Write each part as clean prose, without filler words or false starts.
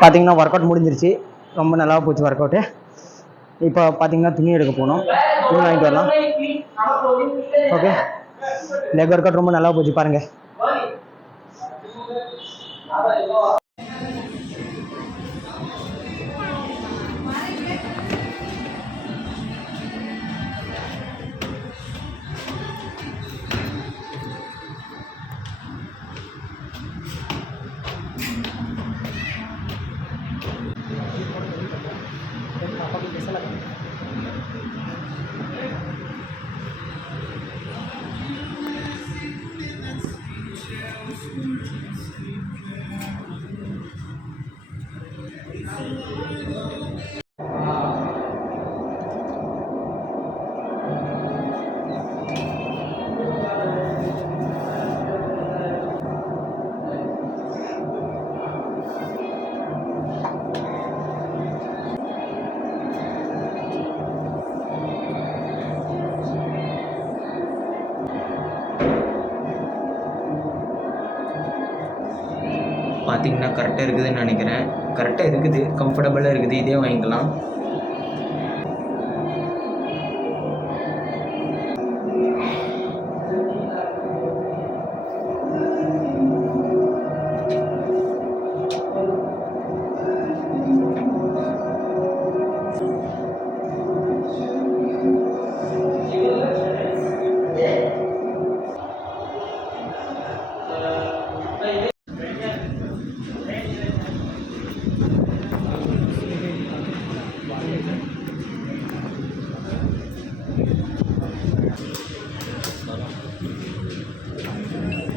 பார்த்தீங்கன்னா work out முடிஞ்சிருச்சு. ரொம்ப நல்லா போச்சு ஒர்க் அவுட்டு. இப்போ பார்த்தீங்கன்னா துணி எடுக்க போகணும். துணி வாங்கிட்டு வரலாம். ஓகே, லெக் ஒர்க் அவுட் ரொம்ப நல்லா போச்சு பாருங்கள். பார்த்தீங்கன்னா கரெக்டாக இருக்குதுன்னு நினைக்கிறேன். கரெக்டாக இருக்குது, கம்ஃபர்டபுளாக இருக்குது. இதே வாங்கிக்கலாம்.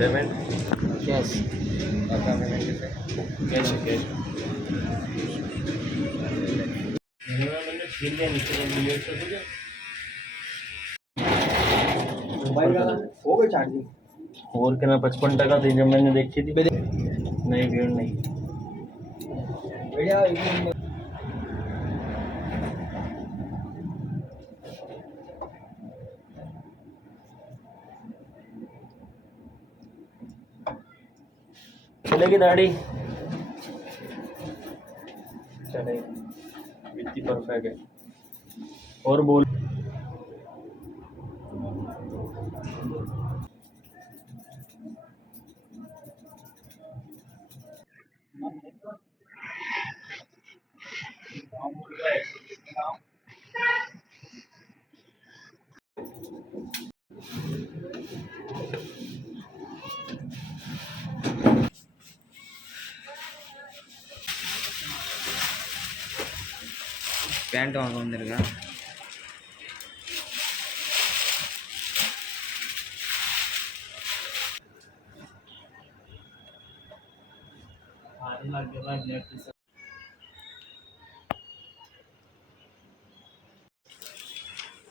Payment? Yes. आपका पेमेंट कैसे? Cash cash. मोबाइल का हो गई चार्जिंग और क्या 55 टका थी जब मैंने देखी थी। नहीं भीड़ नहीं। बढ़िया। चलेगी दाढ़ी? चलेगी, इतनी परफेक्ट है। और बोल பேண்ட் வாங்க வந்திருக்கேன்.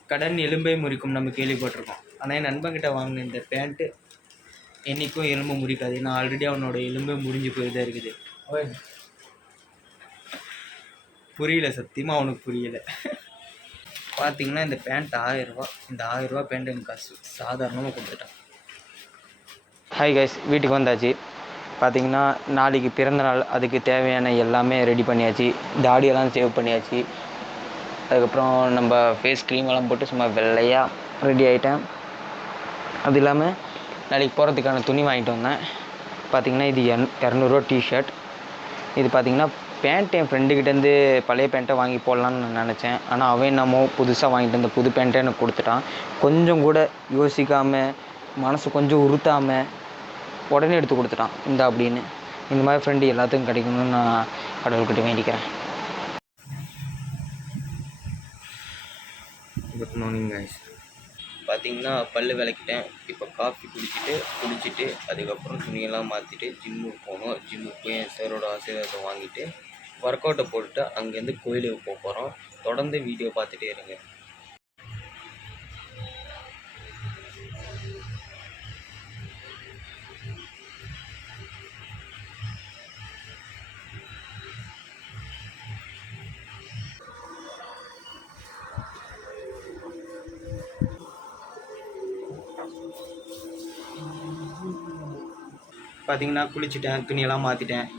கடன் எலும்பை முறிக்கும் நம்ம கேள்விப்பட்டிருக்கோம். ஆனால் என் நண்பன்கிட்ட வாங்கின இந்த பேண்ட்டு என்றைக்கும் எலும்பு முறிக்காது. ஏன்னா ஆல்ரெடி அவனோட எலும்பே முறிஞ்சு போய் தான் இருக்குது. புரியல, சத்தியமாக அவனுக்கு புரியலை. பார்த்தீங்கன்னா இந்த பேண்ட் 1000 ரூபா. இந்த 1000 ரூபா பேண்ட் எனக்கு காசு சாதாரணமாக கொடுத்துட்டான். ஹாய் கைஸ், வீட்டுக்கு வந்தாச்சு. பார்த்திங்கன்னா நாளைக்கு பிறந்தநாள், அதுக்கு தேவையான எல்லாமே ரெடி பண்ணியாச்சு. தாடியெல்லாம் சேவ் பண்ணியாச்சு. அதுக்கப்புறம் நம்ம ஃபேஸ் க்ரீமெல்லாம் போட்டு சும்மா வெள்ளையாக ரெடி ஆகிட்டேன். அது இல்லாமல் நாளைக்கு போகிறதுக்கான துணி வாங்கிட்டு வந்தேன். பார்த்திங்கன்னா இது 200 டிஷர்ட். இது பார்த்திங்கன்னா பேண்ட் என் ஃப்ரெண்டுக்கிட்டேருந்து பழைய பேண்ட்டை வாங்கி போடலான்னு நான் நினச்சேன். ஆனால் அவன் என்னமோ புதுசாக வாங்கிட்டு வந்த புது பேண்ட்டை எனக்கு கொடுத்துட்டான். கொஞ்சம் கூட யோசிக்காமல், மனசு கொஞ்சம் உறுத்தாமல் உடனே எடுத்து கொடுத்துட்டான். இந்த அப்படின்னு இந்த மாதிரி ஃப்ரெண்டு எல்லாத்துக்கும் கிடைக்கணும்னு நான் கடவுள்கிட்ட வேண்டிக்கிறேன். Good morning guys. பார்த்திங்கன்னா பல்லு விளக்கிட்டேன். இப்போ காஃபி குடிச்சிட்டு அதுக்கப்புறம் துணியெல்லாம் மாற்றிட்டு ஜிம்முக்கு போகணும். ஜிம்முக்கு போய் என் சாரோட ஆசீர்வாதத்தை வாங்கிட்டு ஒர்க் அவுட்டை போட்டுட்டு அங்கேருந்து கோயிலுக்கு போக போகிறோம். தொடர்ந்து வீடியோ பார்த்துட்டே இருங்க. பார்த்தீங்கன்னா குளிச்சுட்டேன், துணியெல்லாம் மாற்றிட்டேன்.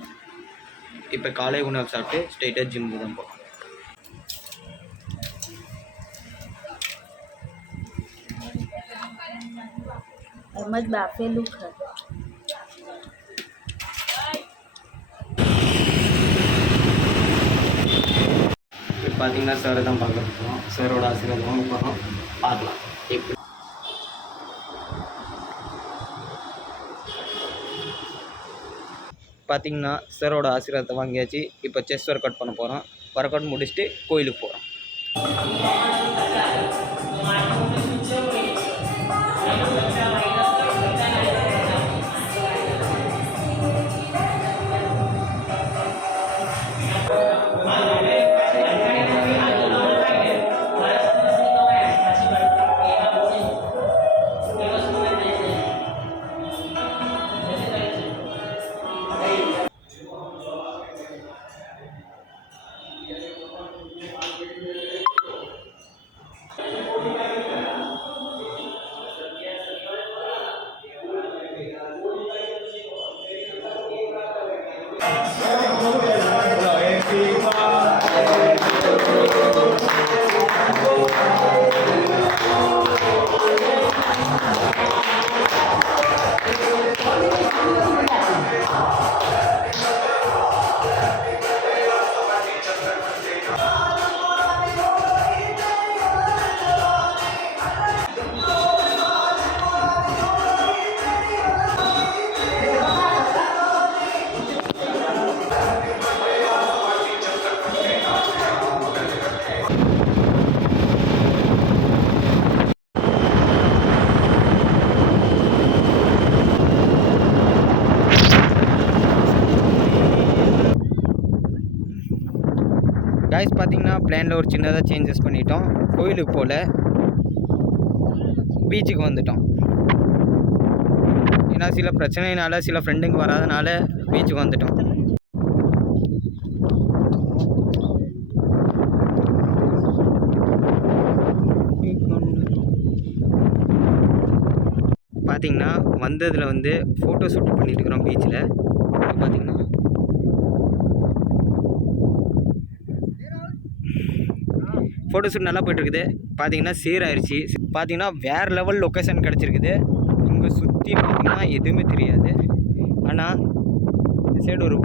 இப்போ காலை உணவு சாப்பிட்டு ஸ்ட்ரெயிட்டாக ஜிம்முக்கு தான் போகிறோம். Ahmad Bafe look है. இப்போ பார்த்தீங்கன்னா சாரை தான் பார்க்க போகிறோம். சாரோட ஆசீர்வாதம் வாங்க போகிறோம். பார்க்கலாம் எப்படி. பார்த்தீங்கன்னா சாரோட ஆசீர்வாதத்தை வாங்கியாச்சு. இப்போ செஸ் ஒர்க் அவுட் பண்ண போகிறோம். ஒர்க் அவுட் முடிச்சுட்டு கோயிலுக்கு போகிறோம். கைஸ் பார்த்தீங்கன்னா பிளானில் ஒரு சின்னதாக சேஞ்சஸ் பண்ணிட்டோம். கோயிலுக்கு போல் பீச்சுக்கு வந்துட்டோம். ஏன்னா சில பிரச்சனைனால சில ஃப்ரெண்டுங்க வராதனால பீச்சுக்கு வந்துட்டோம். பார்த்தீங்கன்னா வந்ததில் வந்து ஃபோட்டோ ஷூட் பண்ணிட்டு இருக்கிறோம் பீச்சில். பார்த்தீங்கன்னா ஃபோட்டோ ஷூட் நல்லா போய்ட்டுருக்குது. பார்த்தீங்கன்னா சீராயிருச்சு. பார்த்தீங்கன்னா வேறு லெவல் லொக்கேஷன் கிடச்சிருக்குது. இங்கே சுற்றி பார்த்தீங்கன்னா எதுவுமே தெரியாது. ஆனால் இந்த சைடு ஒரு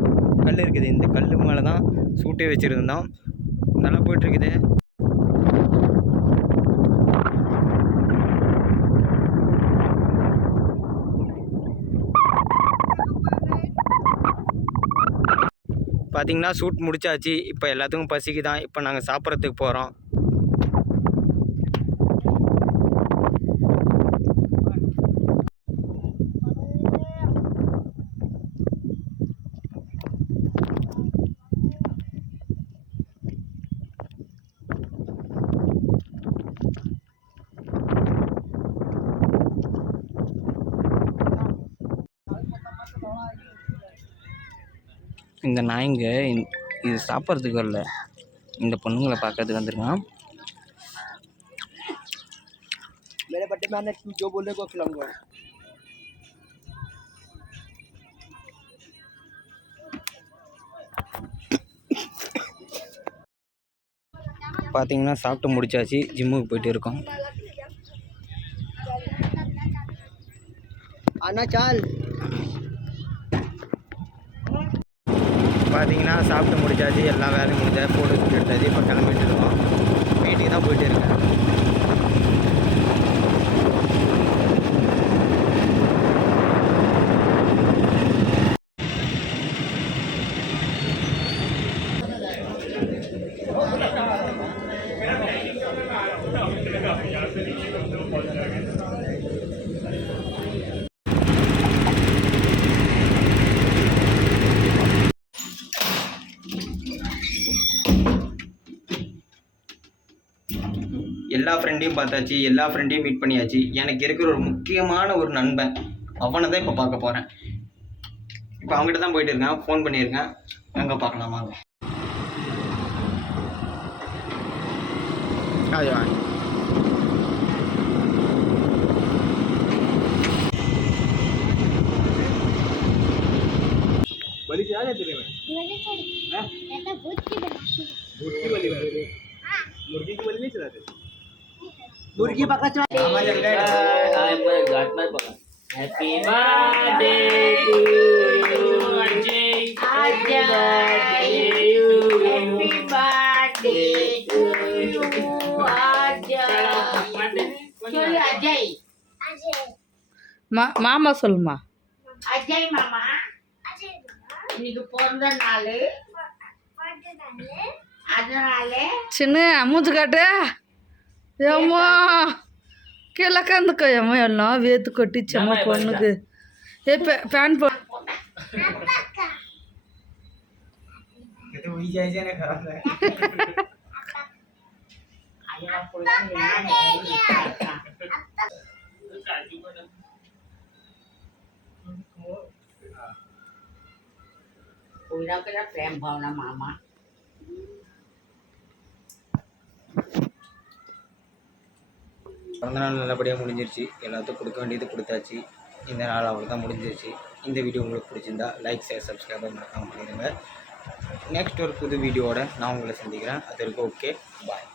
கல் இருக்குது. இந்த கல் மேலே தான் ஷூட்டே வச்சுருந்தோம். நல்லா போய்ட்டுருக்குது. பார்த்தீங்கன்னா ஷூட் முடிச்சாச்சு. இப்போ எல்லாத்துக்கும் பசிக்கு தான். இப்போ நாங்கள் சாப்பிட்றதுக்கு போகிறோம். இந்த நாய்ங்க இது சாப்பிட்றதுக்கு வரல, இந்த பொண்ணுங்களை பார்க்கறதுக்கு வந்துருக்கான். मेरे बर्थडे में आने जो बोले को खिलाऊंगा. பார்த்தீங்கன்னா சாப்பிட்டு முடிச்சாச்சு. ஜிம்முக்கு போயிட்டு இருக்கோம். அண்ணா சால். பார்த்தீங்கன்னா சாப்பிட்டு முடிச்சாச்சு. எல்லா வேலையும் முடிஞ்சாச்சு. ஃபோட்டோ ஷூட் எடுத்தாச்சு. இப்போ கிளம்பிட்டு இருக்கோம். வீட்டுக்கு தான் போயிட்டு இருக்கேன். எல்லா ஃப்ரெண்டையும் பார்த்தாச்சு. எல்லா ஃப்ரெண்டையும் மீட் பண்ணியாச்சு. எனக்கு இருக்கிற ஒரு முக்கியமான ஒரு நண்பன், அவனை தான் இப்போ பார்க்க போகிறேன். இப்போ அவங்ககிட்ட தான் போயிட்டு இருக்கேன். ஃபோன் பண்ணியிருக்கேன். அங்கே பார்க்கலாம் வாங்க. அது வாங்க. मुर्गी पकड़ा चला Happy birthday to you, Ajay. Happy birthday to you. Happy birthday to you, Ajay. சொல்லு அஜய். மாமா சொல்லுமா. அஜய் மாமா. இன்னைக்கு பிறந்த நாள். அதனால சின்ன மூச்சு காட்டு. ஏம்மா கீழே கந்துக்கோயம்மா எல்லாம் வேத்து கொட்டிச்சம்மா பொண்ணுக்கு. ஏ பேன் போ. तो वही जाए ना खराब है ஐயா போய் पूरा करा प्रेम भावना मामा பிறந்தநாள் நல்லபடியாக முடிஞ்சிருச்சு. எல்லாத்துக்கும் கொடுக்க வேண்டியது கொடுத்தாச்சு. இந்த நாள் அவ்வளோ தான் முடிஞ்சிருச்சு. இந்த வீடியோ உங்களுக்கு பிடிச்சிருந்தா லைக் ஷேர் சப்ஸ்கிரைபர் மறக்காமல் பண்ணிடுங்க. நெக்ஸ்ட் ஒரு புது வீடியோவோட நான் உங்களை சந்திக்கிறேன். அது வரைக்கும் ஓகே பாய்.